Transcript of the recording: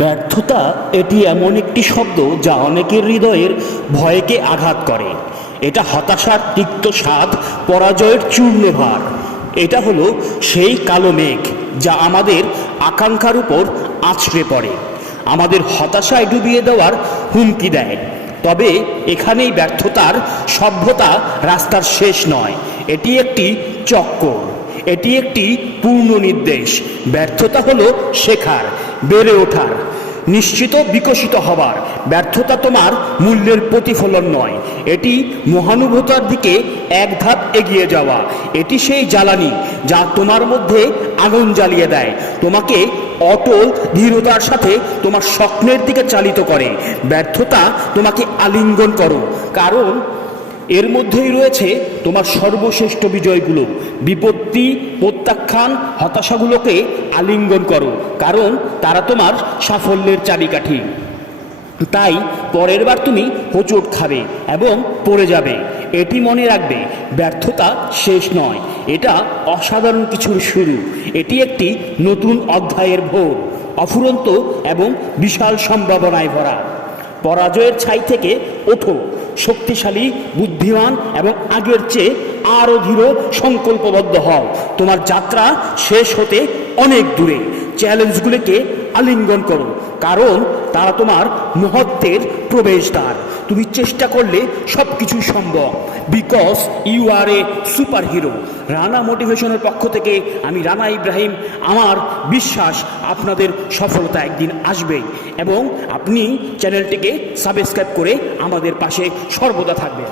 ব্যর্থতা এটি এমন একটি শব্দ যা অনেকের হৃদয়ের ভয়কে আঘাত করে। এটা হতাশার তিক্ত স্বাদ, পরাজয়ের চূর্ণভার। এটা হলো সেই কালো মেঘ যা আমাদের আকাঙ্ক্ষার উপর আছড়ে পড়ে, আমাদের হতাশায় ডুবিয়ে দেওয়ার হুমকি দেয়। তবে এখানেই ব্যর্থতার সভ্যতা রাস্তার শেষ নয়, এটি একটি চক্কর, এটি একটি পূর্ণ নির্দেশ। ব্যর্থতা হলো শেখার, বেড়ে ওঠার, নিশ্চিত বিকশিত হবার। ব্যর্থতা তোমার মূল্যের প্রতিফলন নয়, এটি মহানুভবতার দিকে এক ধাপ এগিয়ে যাওয়া। এটি সেই জ্বালানি যা তোমার মধ্যে আগুন জ্বালিয়ে দেয়, তোমাকে অটল দৃঢ়তার সাথে তোমার স্বপ্নের দিকে চালিত করে। ব্যর্থতা তোমাকে আলিঙ্গন করো, কারণ এর মধ্যেই রয়েছে তোমার সর্বশ্রেষ্ঠ বিজয়গুলো। বিপত্তি, প্রত্যাখ্যান, হতাশাগুলোকে আলিঙ্গন করো, কারণ তারা তোমার সাফল্যের চাবিকাঠি। তাই পরের বার তুমি হোঁচট খাবে এবং পড়ে যাবে, এটি মনে রাখবে, ব্যর্থতা শেষ নয়, এটা অসাধারণ কিছুর শুরু। এটি একটি নতুন অধ্যায়ের ভোর, অফুরন্ত এবং বিশাল সম্ভাবনায় ভরা। পরাজয়ের ছাই থেকে ওঠো, শক্তিশালী, বুদ্ধিমান এবং আগের চেয়ে আরও দৃঢ় সংকল্পবদ্ধ হও। তোমার যাত্রা শেষ হতে অনেক দূরে। চ্যালেঞ্জগুলিকে আলিঙ্গন করো, কারণ তারা তোমার মহত্বের প্রবেশদ্বার। তুমি চেষ্টা করলে সব কিছুই সম্ভব, because you are a super hero. Rana মোটিভেশনের পক্ষ থেকে আমি রানা ইব্রাহিম। আমার বিশ্বাস আপনাদের সফলতা একদিন আসবেই, এবং আপনি চ্যানেলটিকে সাবস্ক্রাইব করে আমাদের পাশে সর্বদা থাকবেন।